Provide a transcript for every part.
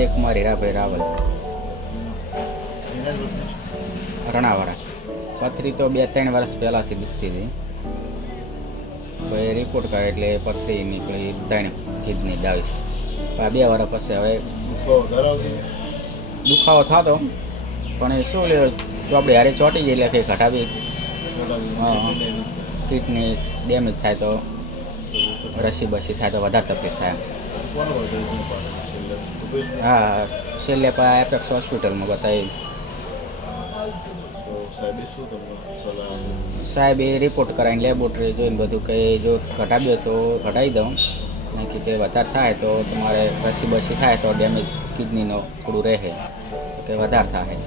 સંજય કુમાર હીરાભાઈ રાવલ, રણાવાળા. પથરી તો 2-3 વર્ષ પહેલાંથી દુખતી હતી. ભાઈ રિપોર્ટ કરે એટલે પથરી નીકળી 3 કિડની ડાવી છે. આ 2 વર્ષ પછી હવે દુખાવો થતો, પણ એ શું લે જો આપણે હારે ચોંટી જઈએ એટલે કંઈ ઘટાવી કિડની ડેમેજ થાય તો રસી બસી થાય તો વધારે તકલીફ થાય. હા, છેલ્લે પણ એપેક્સ હોસ્પિટલમાં બતાવી. સાહેબ એ રિપોર્ટ કરાવીને લેબોરેટરી જોઈને બધું કંઈ જો ઘટાડ્યો તો ઘટાડી દઉં, નહીં કે વધારે થાય તો તમારે રસી બસી થાય તો ડેમેજ કિડનીનો થોડું રહે કે વધારે થાય.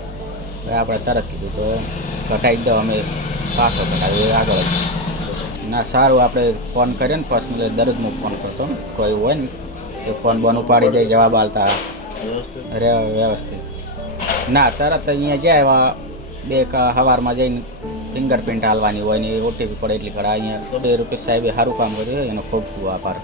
હવે આપણે તરત કીધું તો ઘટાડી દો, અમે પાછો ઘટાડી આગળ જ. ના સારું, આપણે ફોન કર્યો ને પર્સનલી દરરોજ હું ફોન કરતો, કોઈ હોય ને એ ફોન બોન ઉપાડી દે, જવાબ આલતા વ્યવસ્થિત. ના તરત અહીંયા ગયા એવા 2 સવારમાં જઈને ફિંગરપ્રિન્ટ હાલવાની હોય ને ઓટીપી પડે એટલી કડા અહીંયા ₹2 સાહેબે સારું કામ કર્યું, એનો ખૂબ ખૂબ આભાર.